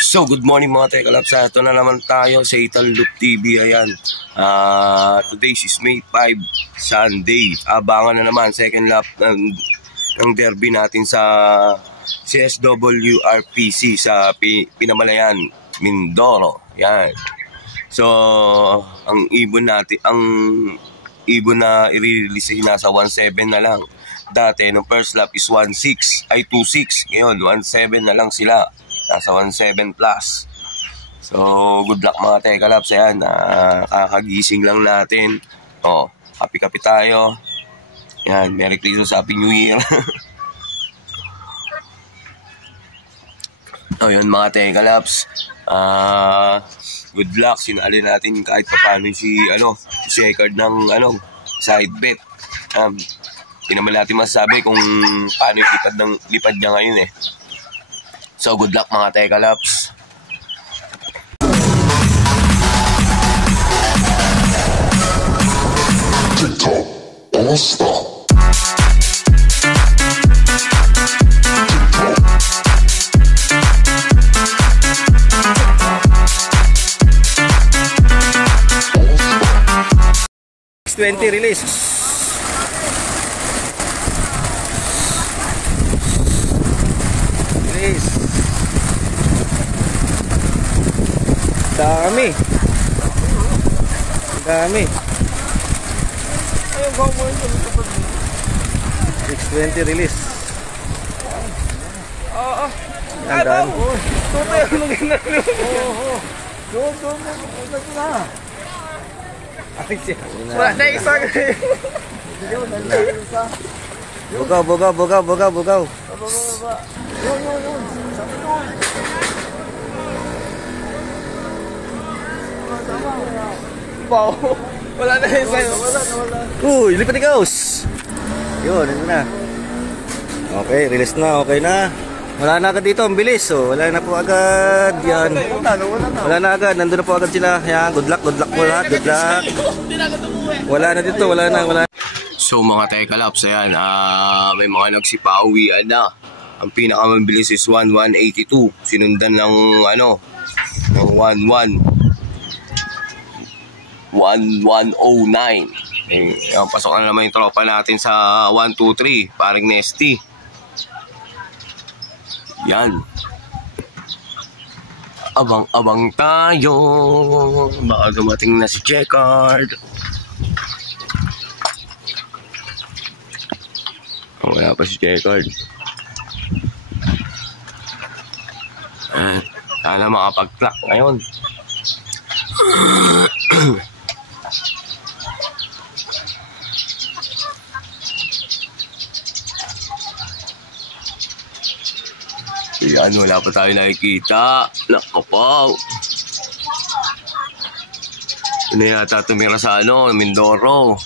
So, good morning mga Tekalabs. Ito na naman tayo sa Ital Loop TV. Ayan. Today is May 5, Sunday. Abangan na naman second lap ng derby natin sa CSWRPC sa Pinamalayan, Mindoro. Yan. So, ang ibon natin, ang ibon na i-release nasa 1.7 na lang. Dati, nung first lap is 1.6, ay 2.6. Ngayon, 1.7 na lang sila. Nasa 1.7 plus. So, good luck mga Tekalabs. Ayan, kakagising lang natin. Happy tayo. Ayan, Merry Christmas, Happy New Year. Yun mga Tekalabs. Good luck. Sinali natin kahit paano si Shekard ng side bet. Hindi naman natin masasabi kung paano yung lipad niya ngayon eh. So, good luck mga Tekalabs. TikTok, don't stop. X20 release. Dami. X20 release. Ang dami. Bugaw. Wow. Wala na yun sa'yo. Uy, lipat ni Gauss. Yun, yun na. Okay, release na, okay na. Wala na agad dito, ang bilis. Wala na po agad. Yan. Wala na agad, nandun na po agad sila. Yan, good luck po lahat, good luck. Wala na dito, wala na. So mga Tekalabs, ayan, may mga nagsipauwian na. Ang pinakamabilis is 1182. Sinundan ng 1109. Pasok na naman yung tropa natin sa 123, paring Nesty. Yan. Abang tayo. Baka dumating na si Shekard. Wala pa si Shekard. Sana makapag-clock ngayon. Yan, wala pa tayo nakikita. Naku po. Ano yata tumira sa Mindoro.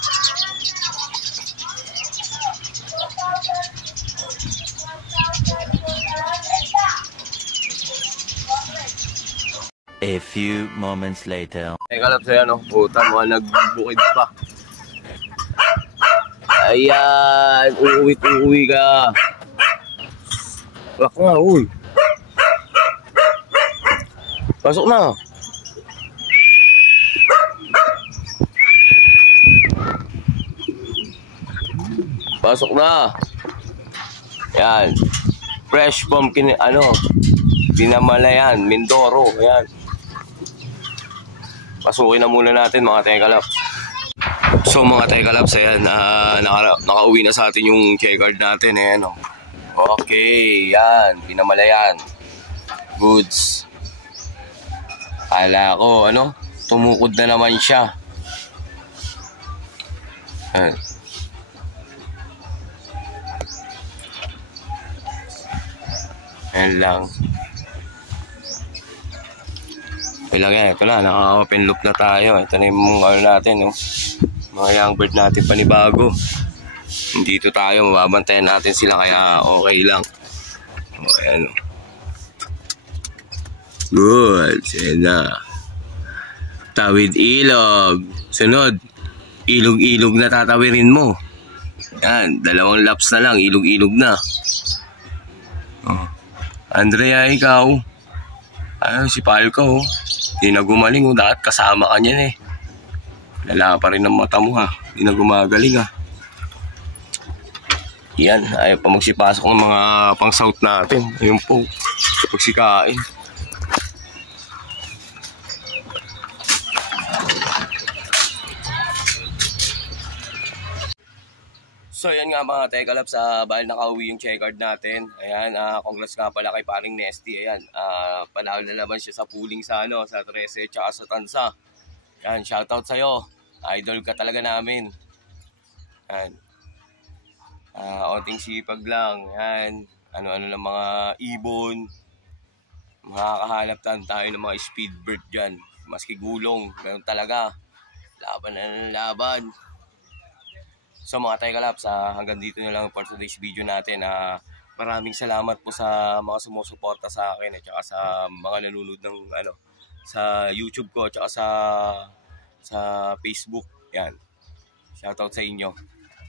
A few moments later. Tekalabs, ayan puta mo, nagbukid pa. Ayan, uuwi ka. Wala ka nga, uy. Pasok na. Pasok na. Ayan. Fresh from Pinamalayan, Mindoro. Ayan. Pasukin na muna natin mga Tekalabs. So mga Tekalabs, ayan, nakauwi na sa atin yung Shekard natin. Ayan Okay, yan, Pinamalayan. Goods. Kala ko, tumukod na naman siya. Ayan lang. Ito na, naka-open loop na tayo. Ito na yung natin, mga young bird natin panibago. Dito tayo, mababantayan natin sila kaya okay lang. Ayan. Good, ayan na. Tawid ilog. Sunod, ilog-ilog na tatawirin mo. Yan, 2 laps na lang, ilog-ilog na. Andrea, ikaw. Ayun, si Falco, oh. Hindi na gumaling, oh. Dapat kasama ka niyan, eh. Lala pa rin ang mata mo, ha. Hindi na gumagaling, ha. Yan, ayaw pa magsipasok ng mga pang-south natin. Ayun po, pagsikain. So yan nga mga Tekalab, sa bahal nakauwi yung checkered natin. Ayan, congrats nga pala kay paring Nesty. Ayan, panalo na naman siya sa pooling sa, sa 13 tsaka sa Tansa. Ayan, shoutout sa'yo. Idol ka talaga namin. Ayan. Onting sipag lang. Ayan, ano-ano lang mga ibon. Makakahanap tayo ng mga speedbird dyan. Maski gulong, ganun talaga. Laban na ng laban. So mga Tekalabs, hanggang dito na lang for today's video natin. Maraming salamat po sa mga sumusuporta sa akin at saka sa mga nanonood ng sa YouTube ko at saka sa Facebook. Yan. Shoutout sa inyo.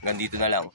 Hanggang dito na lang.